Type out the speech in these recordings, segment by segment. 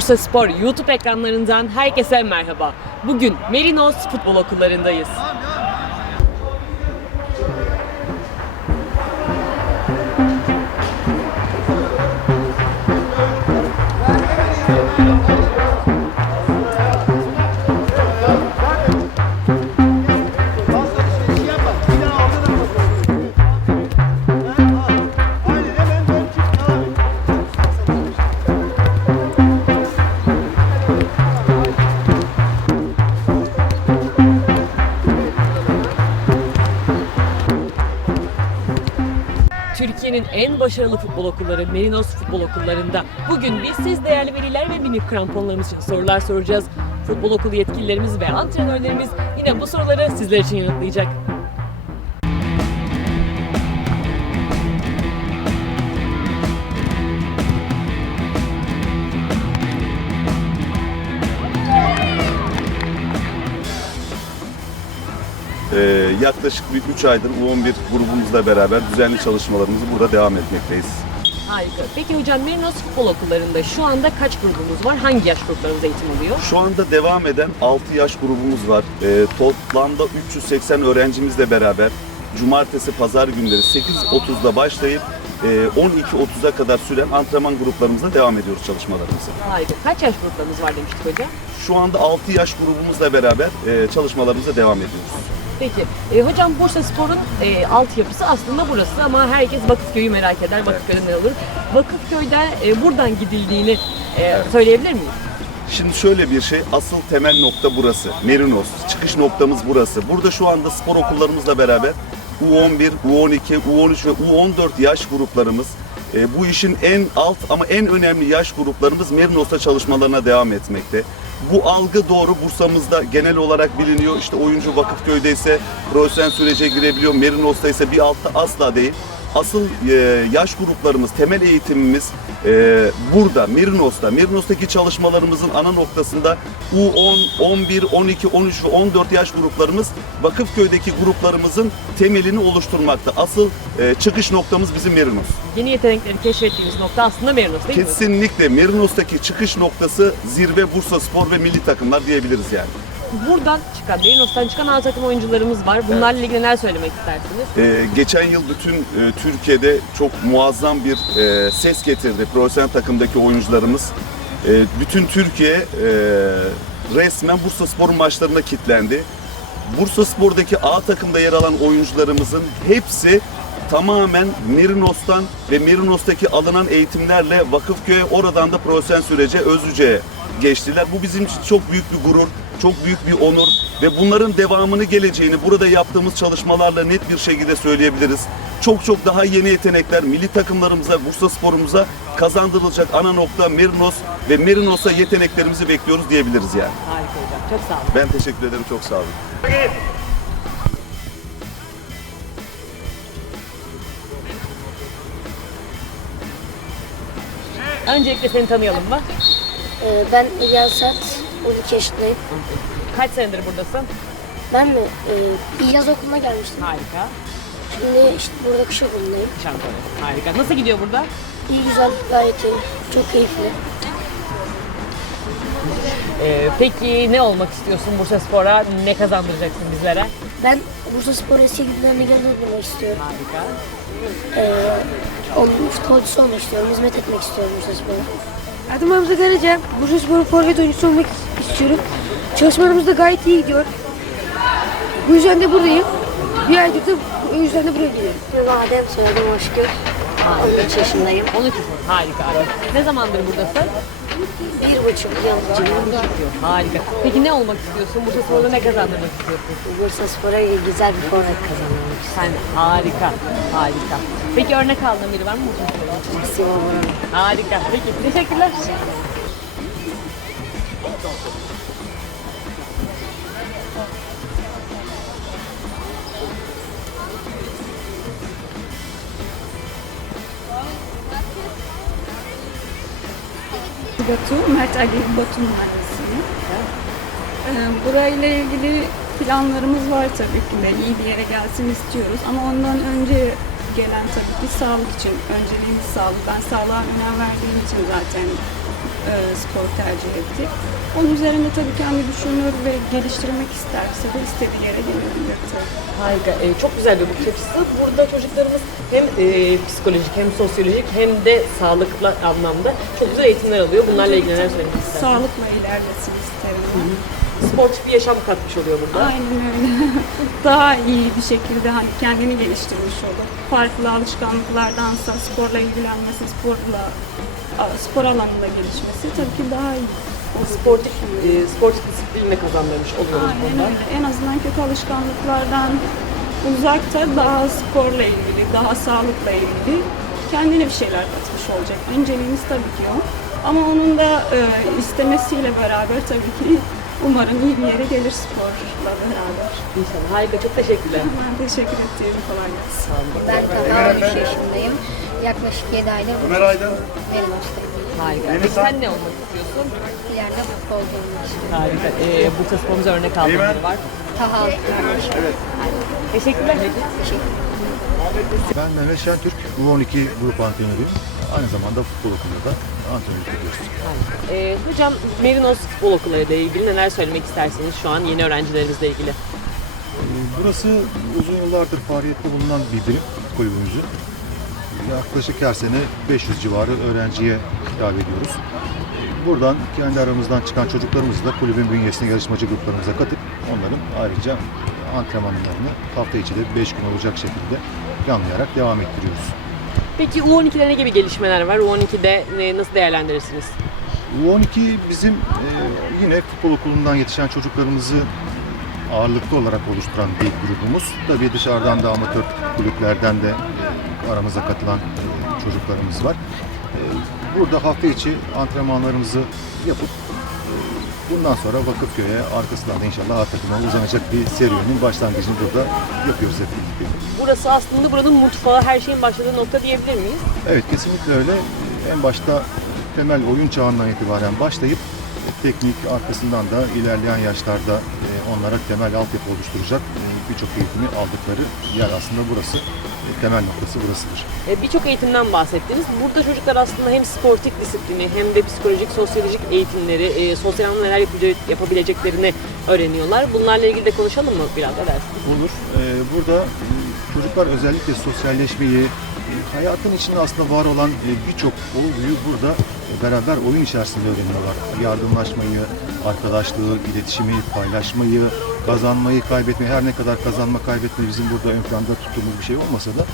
Bursa Spor YouTube ekranlarından herkese merhaba. Bugün Merinos Futbol Okullarındayız. Başarılı futbol okulları Merinos Futbol Okullarında bugün biz siz değerli veliler ve minik kramponlarımız için sorular soracağız. Futbol okulu yetkililerimiz ve antrenörlerimiz yine bu soruları sizler için yanıtlayacak. Yaklaşık bir 3 aydır U11 grubumuzla beraber düzenli çalışmalarımızı burada devam etmekteyiz. Harika. Peki hocam Merinos Futbol Okullarında şu anda kaç grubumuz var? Hangi yaş gruplarımız eğitim alıyor? Şu anda devam eden 6 yaş grubumuz var. Ee, toplamda 380 öğrencimizle beraber cumartesi, pazar günleri 8.30'da başlayıp e, 12.30'a kadar süren antrenman gruplarımızla devam ediyoruz çalışmalarımızı. Harika. Kaç yaş gruplarımız var demiştik hocam? Şu anda 6 yaş grubumuzla beraber e, çalışmalarımıza devam ediyoruz. Peki. E, hocam Bursa Spor'un e, altyapısı aslında burası ama herkes Vakıfköy'ü merak eder. Vakıfköy'de ne olur? Vakıfköy'den e, buradan gidildiğini e, söyleyebilir miyiz? Şimdi şöyle bir şey, asıl temel nokta burası. Merinos, çıkış noktamız burası. Burada şu anda spor okullarımızla beraber U11, U12, U13 ve U14 yaş gruplarımız e, bu işin en alt ama en önemli yaş gruplarımız Merinos'ta çalışmalarına devam etmekte. Bu algı doğru Bursa'mızda genel olarak biliniyor. İşte oyuncu Vakıfköy'de ise profesyonel sürece girebiliyor. Merinos'ta ise bir altta asla değil. Asıl e, yaş gruplarımız, temel eğitimimiz e, burada, Merinos'ta. Merinos'taki çalışmalarımızın ana noktasında U10, 11, 12, 13 ve 14 yaş gruplarımız Vakıfköy'deki gruplarımızın temelini oluşturmakta. Asıl e, çıkış noktamız bizim Merinos. Yeni yetenekleri keşfettiğimiz nokta aslında Merinos değil mi? Kesinlikle Merinos'taki çıkış noktası zirve Bursa Spor ve milli takımlar diyebiliriz yani. Buradan çıkan, Merinos'tan çıkan A takım oyuncularımız var. Bunlarla ilgili neler söylemek istersiniz? Ee, geçen yıl bütün e, Türkiye'de çok muazzam bir e, ses getirdi profesyonel takımdaki oyuncularımız. E, bütün Türkiye e, resmen Bursa Spor maçlarına kilitlendi. Bursa Spor'daki A takımda yer alan oyuncularımızın hepsi tamamen Merinos'tan ve Merinos'taki alınan eğitimlerle Vakıfköy'e oradan da profesyonel sürece Özlüce'ye geçtiler. Bu bizim için çok büyük bir gurur, çok büyük bir onur ve bunların devamını geleceğini burada yaptığımız çalışmalarla net bir şekilde söyleyebiliriz. Çok çok daha yeni yetenekler milli takımlarımıza, Bursa sporumuza kazandırılacak ana nokta Merinos ve Merinos'a yeteneklerimizi bekliyoruz diyebiliriz yani. Harika hocam. Çok sağ olun. Ben teşekkür ederim, çok sağ olun. Öncelikle seni tanıyalım mı? Ee, Ben İlyas Sat, 12 yaşındayım. Kaç senedir buradasın? Ben mi? Ee, İlyas okuluna gelmiştim. Harika. Şimdi işte burada kış okulundayım. Şampiyon. Harika. Nasıl gidiyor burada? İyi güzel, gayet iyi. Çok keyifli. Ee, peki ne olmak istiyorsun Bursa Spor'a? Ne kazandıracaksın bizlere? Ben Bursa Spor eski günlerine geri dönmek istiyorum. Harika. Ee, onun futbolcusu olmak istiyorum, hizmet etmek istiyorum Bursa Spor'a. Adım Hamza Karaca. Bursa Spor forvet oyuncusu olmak istiyorum. Çalışmalarımız da gayet iyi gidiyor. Bu yüzden de buradayım. Bir aydır da o yüzden de buraya geliyorum. Adem soyadım Hoşgül. 13 yaşındayım. 12 Harika. Ne zamandır buradasın? Bir buçuk yıl civarında Harika. Peki ne olmak istiyorsun? Bursa Spor'da ne kazandırmak istiyorsun? Bursa Spor'a güzel bir forvet kazanmak Sen harika. Harika. Peki örnek aldığın biri var mı. Harika. Peki teşekkürler. Batu, Mert Ali Batu Mahallesi'nin. Ee, burayla ilgili planlarımız var tabii ki de iyi bir yere gelsin istiyoruz ama ondan önce gelen tabii ki sağlık için önceliğimiz sağlık. Ben sağlığa önem verdiğim için zaten e, spor tercih ettik. Onun üzerinde tabii kendi düşünür ve geliştirmek isterse de istediği yere gelebilir tabii. Harika. Ee, çok güzel bir bakış açısı. Burada çocuklarımız hem e, psikolojik hem sosyolojik hem de sağlıklı anlamda çok güzel eğitimler alıyor. Bunlarla ilgili neler söylemek istersiniz? Sağlıkla ilerlesin isterim. ben. Sportif bir yaşam katmış oluyor burada. Aynen öyle. Daha iyi bir şekilde hani kendini geliştirmiş olur. Farklı alışkanlıklardansa sporla ilgilenmesi, sporla spor alanında gelişmesi tabii ki daha iyi. Sportif, e, sportif disiplinle kazandırmış oluyoruz Aynen burada. öyle. En azından kötü alışkanlıklardan uzakta daha sporla ilgili, daha sağlıkla ilgili kendine bir şeyler katmış olacak. Önceliğimiz tabii ki o. Ama onun da e, istemesiyle beraber tabii ki umarım iyi bir yere gelir sporla beraber. İnşallah. Harika. Çok teşekkürler. Ben teşekkür ederim. Kolay gelsin. Ben Taha 13 yaşındayım. Yaklaşık 7 aydır Ömer Aydın. benim hastayım. Harika. Peki sen- ne olmak istiyorsun? İleride futbolcu olmak istiyorum. Harika. Ee, Bursa sporumuza örnek aldığınız var. Taha kardeşim. Teşekkürler. Teşekkür Ben Mehmet Şentürk, U12 grup antrenörüyüm. Aynı zamanda futbol okulunda da antrenörlük ediyoruz. Ee, hocam Merinos Futbol Okulu ile ilgili neler söylemek istersiniz şu an yeni öğrencilerimizle ilgili? Ee, Burası uzun yıllardır faaliyette bulunan bir birim kulübümüzün. Yaklaşık her sene 500 civarı öğrenciye hitap ediyoruz. Buradan kendi aramızdan çıkan çocuklarımızı da kulübün bünyesine yarışmacı gruplarımıza katıp onların ayrıca antrenmanlarını hafta içi de 5 gün olacak şekilde planlayarak devam ettiriyoruz. Peki U12'de ne gibi gelişmeler var? U12'de e, nasıl değerlendirirsiniz? U12 bizim e, yine futbol okulundan yetişen çocuklarımızı ağırlıklı olarak oluşturan bir grubumuz. Tabii dışarıdan da amatör kulüplerden de e, aramıza katılan e, çocuklarımız var. E, burada hafta içi antrenmanlarımızı yapıp bundan sonra Vakıfköy'e arkasından da inşallah A takıma uzanacak bir serüvenin başlangıcını burada yapıyoruz hep birlikte. Burası aslında buranın mutfağı, her şeyin başladığı nokta diyebilir miyiz? Evet kesinlikle öyle. En başta temel oyun çağından itibaren başlayıp teknik arkasından da ilerleyen yaşlarda e, onlara temel altyapı oluşturacak e, birçok eğitimi aldıkları yer aslında burası. E, Temel noktası burasıdır. E, Birçok eğitimden bahsettiniz. Burada çocuklar aslında hem sportif disiplini hem de psikolojik, sosyolojik eğitimleri, e, sosyal anlamda neler yapabilecek- yapabileceklerini öğreniyorlar. Bunlarla ilgili de konuşalım mı biraz da dersiniz? Olur. E, Burada e, çocuklar özellikle sosyalleşmeyi, e, hayatın içinde aslında var olan e, birçok olguyu burada beraber oyun içerisinde öğreniyorlar. Yardımlaşmayı, arkadaşlığı, iletişimi, paylaşmayı, kazanmayı, kaybetmeyi, her ne kadar kazanma, kaybetme bizim burada ön planda tuttuğumuz bir şey olmasa da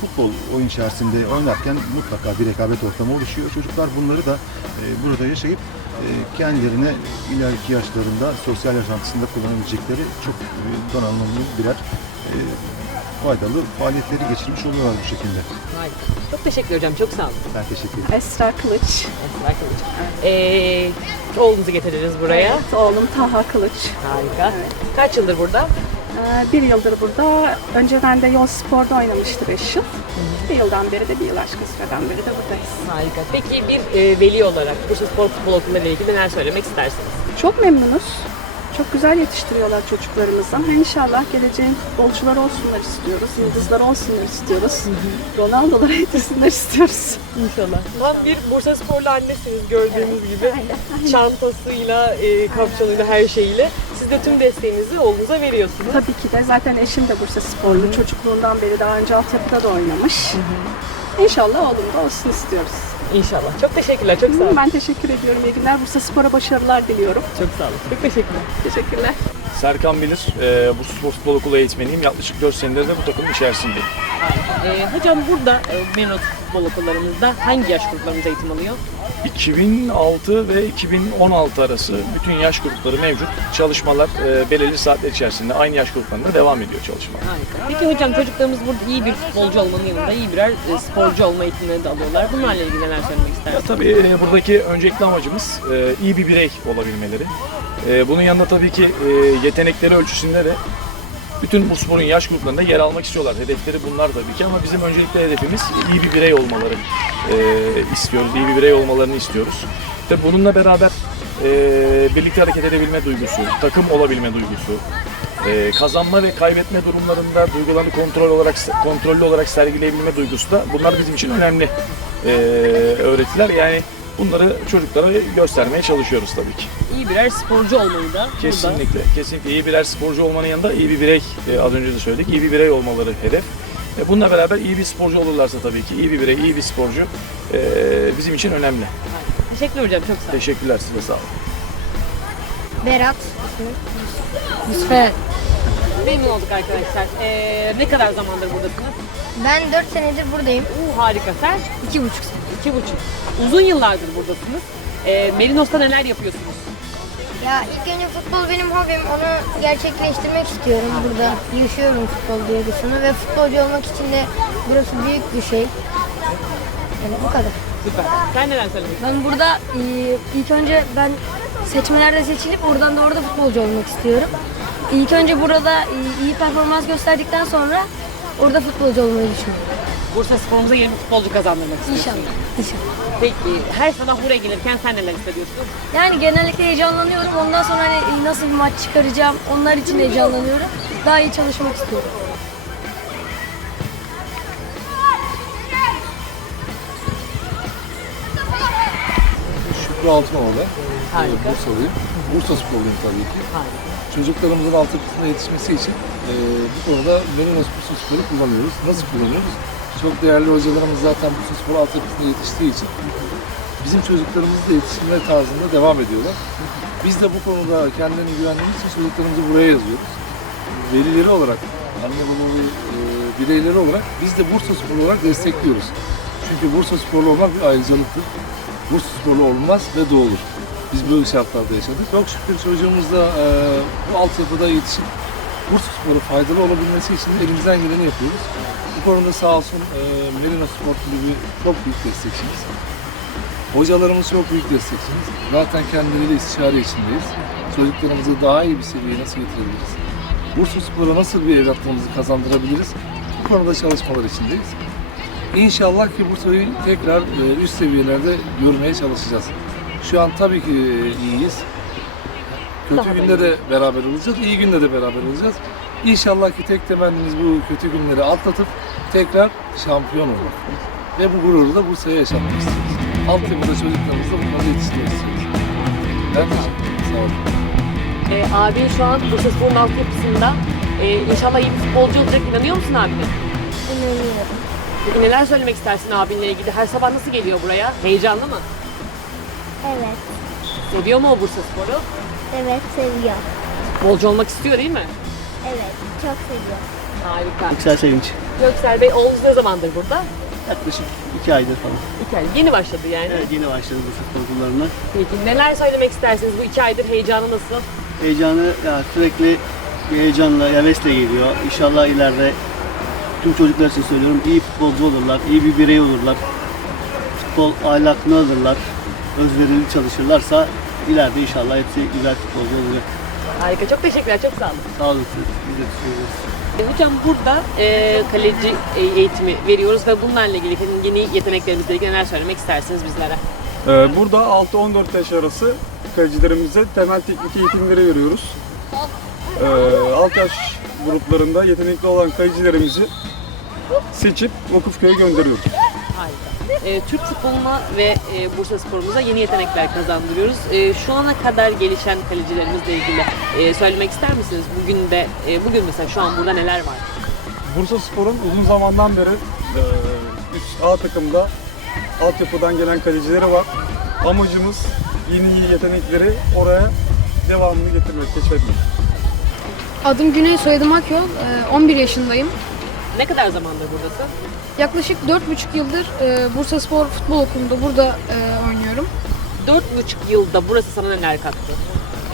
futbol oyun içerisinde oynarken mutlaka bir rekabet ortamı oluşuyor. Çocuklar bunları da e, burada yaşayıp e, kendilerine ileriki yaşlarında sosyal yaşantısında kullanabilecekleri çok e, donanımlı birer faydalı faaliyetleri geçirmiş oluyorlar bu şekilde. Harika. Çok teşekkür hocam. Çok sağ olun. Ben teşekkür ederim. Esra Kılıç. Esra Kılıç. Ee, oğlunuzu getirdiniz buraya. Evet, oğlum Taha Kılıç. Harika. Kaç yıldır burada? Ee, bir yıldır burada. Önceden de Yol Spor'da oynamıştı 5 yıl. Bir yıldan beri de bir yıl aşkı süreden beri de buradayız. Harika. Peki bir e, veli olarak Bursa Spor Futbol Okulu ile ilgili neler söylemek istersiniz? Çok memnunuz. Çok güzel yetiştiriyorlar çocuklarımızı. İnşallah geleceğin futbolcular olsunlar istiyoruz. Yıldızlar olsunlar istiyoruz. Ronaldo'lara yetişsinler istiyoruz. İnşallah. Tam bir Bursa Sporlu annesiniz gördüğünüz gibi. Çantasıyla, e, kapşonuyla, her şeyiyle. Siz de tüm desteğinizi oğlunuza veriyorsunuz. Tabii ki de zaten eşim de Bursa Sporlu. Çocukluğundan beri daha önce altyapıda da oynamış. İnşallah oğlum da olsun istiyoruz. İnşallah. Çok teşekkürler. Çok sağ olun. Ben teşekkür ediyorum. İyi günler. Bursa Spor'a başarılar diliyorum. Çok sağ olun. Çok teşekkürler. Teşekkürler. Serkan Bilir, e, bu spor futbol okulu eğitmeniyim. Yaklaşık 4 senedir de bu takımın içerisindeyim. Ee, hocam burada e, Merinos Futbol Okullarımızda hangi yaş gruplarımız eğitim alıyor? 2006 ve 2016 arası bütün yaş grupları mevcut. Çalışmalar e, belirli saatler içerisinde aynı yaş gruplarında devam ediyor çalışmalar. Harika. Peki hocam çocuklarımız burada iyi bir futbolcu olmanın yanında iyi birer e, sporcu olma eğitimleri de alıyorlar. Bunlarla ilgili neler söylemek Ya istersiniz? tabii e, buradaki öncelikli amacımız e, iyi bir birey olabilmeleri. E, bunun yanında tabii ki e, yetenekleri ölçüsünde de bütün bu sporun yaş gruplarında yer almak istiyorlar. Hedefleri bunlar tabii ki ama bizim öncelikli hedefimiz iyi bir birey olmaları e, istiyoruz. İyi bir birey olmalarını istiyoruz. Tabii bununla beraber e, birlikte hareket edebilme duygusu, takım olabilme duygusu, e, kazanma ve kaybetme durumlarında duygularını kontrol olarak kontrollü olarak sergileyebilme duygusu da bunlar bizim için önemli e, öğretiler. Yani Bunları çocuklara göstermeye çalışıyoruz tabii ki. İyi birer sporcu olmayı da burada. Kesinlikle. Kesinlikle iyi birer sporcu olmanın yanında iyi bir birey, e, az önce de söyledik, iyi bir birey olmaları hedef. E, bununla beraber iyi bir sporcu olurlarsa tabii ki iyi bir birey, iyi bir sporcu e, bizim için önemli. Teşekkür hocam çok sağ olun. Teşekkürler size sağ olun. Berat. Yusuf Memnun olduk arkadaşlar. Ee, ne kadar zamandır buradasınız? Ben 4 senedir buradayım. Oo, harika. Sen? 2,5 sene. İki buçuk. Uzun yıllardır buradasınız. Ee, Merinos'ta neler yapıyorsunuz? Ya ilk önce futbol benim hobim. Onu gerçekleştirmek istiyorum burada. Yaşıyorum futbol duygusunu ve futbolcu olmak için de burası büyük bir şey. Yani bu kadar. Süper. Sen neler söylemek Ben burada e, ilk önce ben seçmelerde seçilip oradan da orada futbolcu olmak istiyorum. İlk önce burada e, iyi performans gösterdikten sonra orada futbolcu olmayı düşünüyorum. Bursa sporumuza yeni futbolcu kazandırmak istiyorsun. İnşallah. İnşallah. Peki her sabah buraya gelirken sen neler hissediyorsun? Yani genellikle heyecanlanıyorum. Ondan sonra hani nasıl bir maç çıkaracağım onlar için heyecanlanıyorum. Daha iyi çalışmak istiyorum. Şükrü Altınoğlu. Harika. Bursalıyım. Bursa sporluyum tabii ki. Harika. Çocuklarımızın altyapısına yetişmesi için e, bu konuda Merinos Bursa Spor'u kullanıyoruz. Nasıl kullanıyoruz? Çok değerli hocalarımız zaten Bursa Spor altyapısına yetiştiği için bizim çocuklarımız da yetiştirme tarzında devam ediyorlar. Biz de bu konuda kendilerini güvendiğimiz için çocuklarımızı buraya yazıyoruz. Velileri olarak, anne babalı e, bireyleri olarak biz de Bursa Spor olarak destekliyoruz. Çünkü Bursa Sporlu olmak bir ayrıcalıktır. Bursa Sporlu olmaz ve doğulur. Biz böyle şartlarda yaşadık. Çok şükür çocuğumuz da e, bu altyapıda yetişip Bursa Spor'a faydalı olabilmesi için de elimizden geleni yapıyoruz. Konuda sağ olsun e, Merino Spor Kulübü çok büyük destekçimiz. Hocalarımız çok büyük destekçimiz. Zaten kendileriyle istişare içindeyiz. Çocuklarımızı daha iyi bir seviyeye nasıl getirebiliriz? Bursa Spor'a nasıl bir evlatlığımızı kazandırabiliriz? Bu konuda çalışmalar içindeyiz. İnşallah ki Bursa'yı tekrar e, üst seviyelerde görmeye çalışacağız. Şu an tabii ki e, iyiyiz. Kötü Daha da günde de beraber olacağız, iyi günde de beraber olacağız. İnşallah ki tek temennimiz bu kötü günleri atlatıp tekrar şampiyon olmak. Ve bu gururu da Bursa'ya yaşatmak istiyoruz. Altyapıda çocuklarımızla bunları yetiştirmek istiyoruz. Ben. Sağ olun. Ee, abin şu an Bursa Spor'un altyapısında. Ee, inşallah iyi bir futbolcu olacak. İnanıyor musun abine? İnanıyorum. Peki neler söylemek istersin abinle ilgili? Her sabah nasıl geliyor buraya? Heyecanlı mı? Evet. Seviyor mu o Bursa Spor'u? Evet seviyor. Futbolcu olmak istiyor değil mi? Evet. Çok seviyor. Harika. Yüksel Sevinç. Göksel Bey oğlunuz ne zamandır burada? Yaklaşık iki aydır falan. İki ay. Yeni başladı yani. Evet yeni başladı bu futbol okullarına. Peki neler söylemek istersiniz? Bu iki aydır heyecanı nasıl? Heyecanı ya sürekli bir heyecanla, hevesle geliyor. İnşallah ileride tüm çocuklar için söylüyorum iyi futbolcu olurlar, iyi bir birey olurlar. Futbol ahlakını alırlar, özverili çalışırlarsa ileride inşallah hepsi güzel futbolcu olacak. Harika. Çok teşekkürler. Çok sağ olun. Sağ olun siz. Biz de teşekkür ederiz. E, Hocam burada e, kaleci e, eğitimi veriyoruz ve bunlarla ilgili yeni yeteneklerimizle ilgili neler söylemek istersiniz bizlere? Ee, Burada 6-14 yaş arası kalecilerimize temel teknik eğitimleri veriyoruz. Ee, alt yaş gruplarında yetenekli olan kalecilerimizi seçip Vakıfköy'e gönderiyoruz. Harika. E, Türk futboluna ve e, Bursa sporumuza yeni yetenekler kazandırıyoruz. E, şu ana kadar gelişen kalecilerimizle ilgili e, söylemek ister misiniz? Bugün de, e, bugün mesela şu an burada neler var? Bursa Spor'un uzun zamandan beri e, üst A takımda altyapıdan gelen kalecileri var. Amacımız yeni iyi yetenekleri oraya devamını getirmek, keşfetmek. Adım Güney, soyadım Akyol. Ee, 11 yaşındayım. Ne kadar zamandır buradasın? Yaklaşık 4,5 yıldır e, Bursa Spor Futbol Okulu'nda burada e, oynuyorum. Dört buçuk yılda burası sana neler kattı?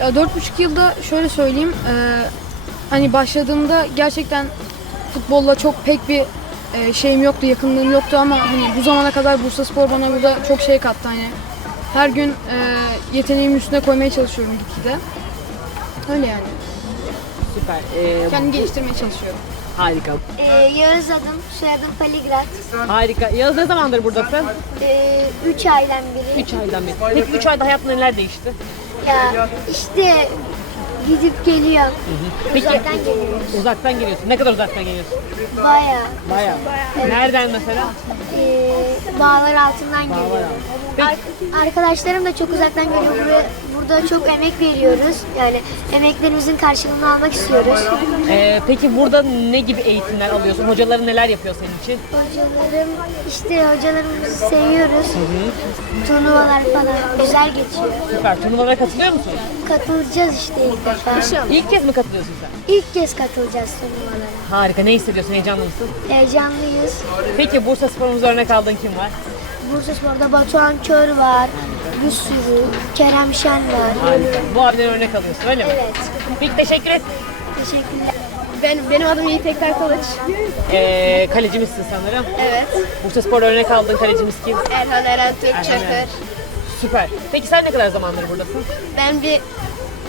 Ya 4,5 yılda şöyle söyleyeyim. e, hani başladığımda gerçekten futbolla çok pek bir e, şeyim yoktu, yakınlığım yoktu ama hani bu zamana kadar Bursa Spor bana burada çok şey kattı. Hani her gün e, yeteneğimin üstüne koymaya çalışıyorum gitgide. Öyle yani. Süper. E, Kendimi geliştirmeye çalışıyorum. Harika. Ee, Yağız adım. Soyadım Paligrat. Harika. Yağız ne zamandır buradasın? Ee, üç aydan biri. 3 aydan beri. Peki 3 ayda hayatında neler değişti? Ya işte Gidip geliyor. Peki Uzaktan geliyoruz. uzaktan geliyorsun. Ne kadar uzaktan geliyorsun? Baya. Bayağı. Nereden mesela? Ee, bağlar altından Bağlar geliyor. altı. Ar- arkadaşlarım da çok uzaktan geliyor. Buraya, burada çok emek veriyoruz. Yani emeklerimizin karşılığını almak istiyoruz. Ee, peki burada ne gibi eğitimler alıyorsun? Hocaların neler yapıyor senin için? Hocalarım, işte hocalarımızı seviyoruz. Turnuvalar falan güzel geçiyor. Süper. Turnuvalara katılıyor musun? Katılacağız işte ilk defa. İlk kez mi katılıyorsun sen? İlk kez katılacağız turnuvalara. Harika. Ne hissediyorsun? Heyecanlı mısın? Heyecanlıyız. Peki Bursa Spor'umuza örnek aldığın kim var? Bursa Spor'da Batuhan Kör var. Bir sürü. Kerem Şen var. Harika. Bu abiden örnek alıyorsun öyle mi? Evet. Peki teşekkür et. Teşekkürler. Ben, benim adım Yiğit Kılıç. Ee, kalecimizsin sanırım. Evet. Bursa Spor'da örnek aldığın kalecimiz kim? Erhan Eren Türk Erhan Eren. Süper. Peki sen ne kadar zamandır buradasın? Ben bir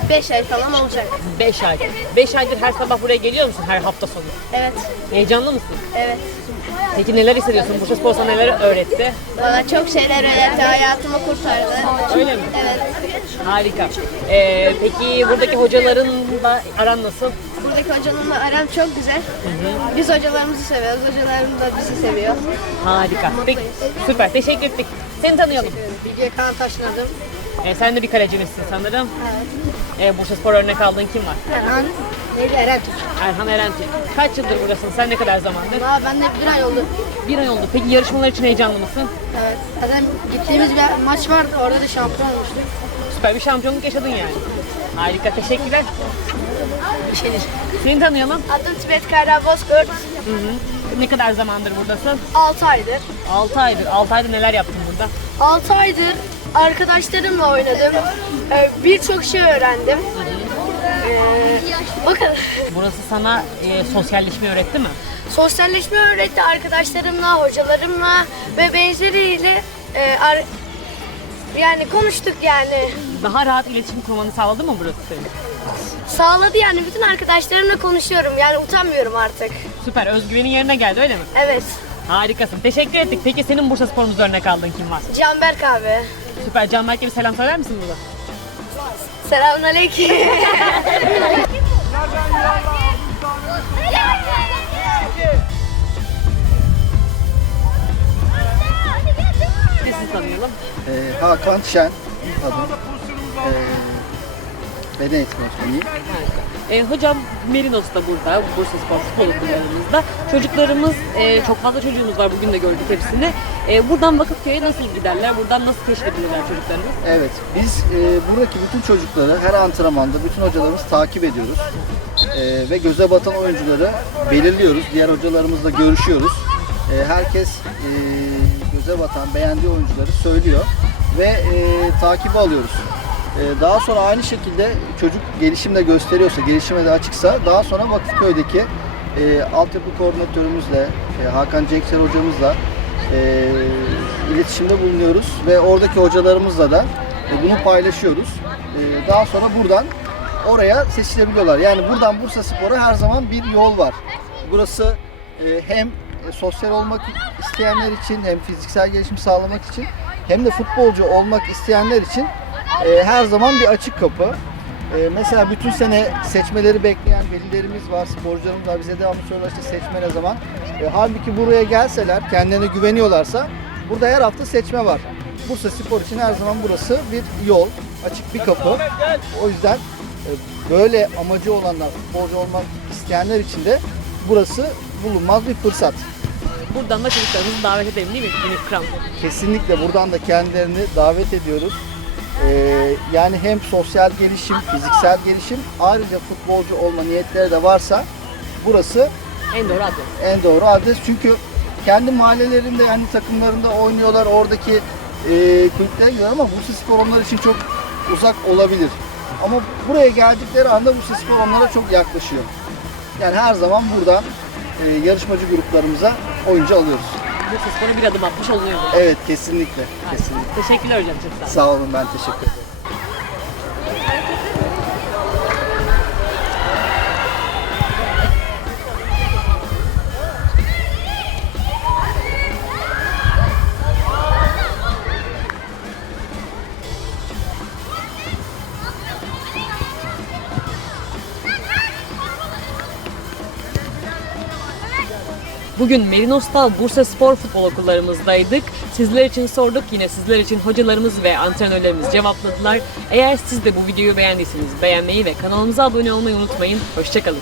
5 ay falan olacak. 5 ay. 5 aydır her sabah buraya geliyor musun her hafta sonu? Evet. Heyecanlı mısın? Evet. Peki neler hissediyorsun? Bursa Spor sana neler öğretti? Bana çok şeyler öğretti. Hayatımı kurtardı. Öyle mi? Evet. Harika. Ee, peki buradaki hocalarınla aran nasıl? Buradaki hocalarımla aram çok güzel. Biz hocalarımızı seviyoruz. Hocalarım da bizi seviyor. Harika. Peki, süper. Teşekkür ettik. Seni tanıyalım. Bilge Kaan Taşladım. Ee, sen de bir kalecimizsin sanırım. Ee, Bursa Spor örnek aldığın kim var? Erhan. Neydi Eren. Erhan Erentürk. Kaç yıldır buradasın? Sen ne kadar zamandır? Aa, ben de bir ay oldu. Bir ay oldu. Peki yarışmalar için heyecanlı mısın? Evet. Zaten gittiğimiz bir maç vardı. Orada da şampiyon olmuştuk. Süper bir şampiyonluk yaşadın yani. Harika. Teşekkürler. Bir şeydir. Seni tanıyalım. Adım Tibet Kayra Bozkurt. Hı hı. Ne kadar zamandır buradasın? 6 aydır. 6 aydır. 6 aydır neler yaptın burada? 6 aydır arkadaşlarımla oynadım. Ee, Birçok şey öğrendim. Ee, bakın Burası sana e, sosyalleşmeyi öğretti mi? sosyalleşme öğretti arkadaşlarımla, hocalarımla ve benzeriyle e, ar- yani konuştuk yani. Daha rahat iletişim kurmanı sağladı mı burası senin? Sağladı yani bütün arkadaşlarımla konuşuyorum yani utanmıyorum artık. Süper. Özgüvenin yerine geldi öyle mi? Evet. Harikasın. Teşekkür ettik. Peki senin Bursa Spor'umuzda örnek aldığın kim var? Canberk abi. Süper. Can Berk'e bir selam söyler misin burada? Selamünaleyküm. Sizi tanıyalım. Ee, Hakan Şen adım. Ee, beden eğitimi öğretmeniyim. E, hocam Merinos da burada, Bursa Spor Futbol Okullarımızda. Çocuklarımız, e, çok fazla çocuğumuz var bugün de gördük hepsini. E, buradan Vakıfköy'e nasıl giderler, buradan nasıl keşfedilirler çocuklarımız? Evet, biz e, buradaki bütün çocukları her antrenmanda bütün hocalarımız takip ediyoruz. E, ve göze batan oyuncuları belirliyoruz. Diğer hocalarımızla görüşüyoruz. E, herkes e, göze batan, beğendiği oyuncuları söylüyor ve e, takibi alıyoruz. E, daha sonra aynı şekilde çocuk gelişimde gösteriyorsa, gelişime de açıksa daha sonra Vakıfköy'deki e, altyapı koordinatörümüzle, e, Hakan Cenksel hocamızla e, iletişimde bulunuyoruz ve oradaki hocalarımızla da e, bunu paylaşıyoruz. E, daha sonra buradan oraya seçilebiliyorlar. Yani buradan Bursa Spor'a her zaman bir yol var. Burası e, hem e, sosyal olmak isteyenler için hem fiziksel gelişim sağlamak için hem de futbolcu olmak isteyenler için e, her zaman bir açık kapı. E, mesela bütün sene seçmeleri bekleyen velilerimiz var, sporcularımız var. Bize devamlı soruyorlar işte seçme ne zaman. E, halbuki buraya gelseler, kendilerine güveniyorlarsa burada her hafta seçme var. Bursa Spor için her zaman burası bir yol, açık bir kapı. O yüzden e, böyle amacı olanlar, futbolcu olmak isteyenler için de burası bulunmaz bir fırsat. Buradan da çocuklarımızı davet edelim değil mi? Minik krampon. Kesinlikle buradan da kendilerini davet ediyoruz. Ee, yani hem sosyal gelişim, fiziksel gelişim, ayrıca futbolcu olma niyetleri de varsa burası En doğru adres. en doğru adres. Çünkü kendi mahallelerinde yani takımlarında oynuyorlar, oradaki e, kulüplere gidiyorlar ama Bursa Spor onlar için çok uzak olabilir. Ama buraya geldikleri anda Bursa Spor onlara çok yaklaşıyor. Yani her zaman buradan e, yarışmacı gruplarımıza oyuncu alıyoruz. Bursa Spor'a bir adım atmış olunuyor. Evet kesinlikle. kesinlikle. Teşekkürler hocam çok sağ olun. Sağ olun ben teşekkür ederim. Bugün Merinos'ta Bursa Spor Futbol Okullarımızdaydık. Sizler için sorduk. Yine sizler için hocalarımız ve antrenörlerimiz cevapladılar. Eğer siz de bu videoyu beğendiyseniz beğenmeyi ve kanalımıza abone olmayı unutmayın. Hoşçakalın.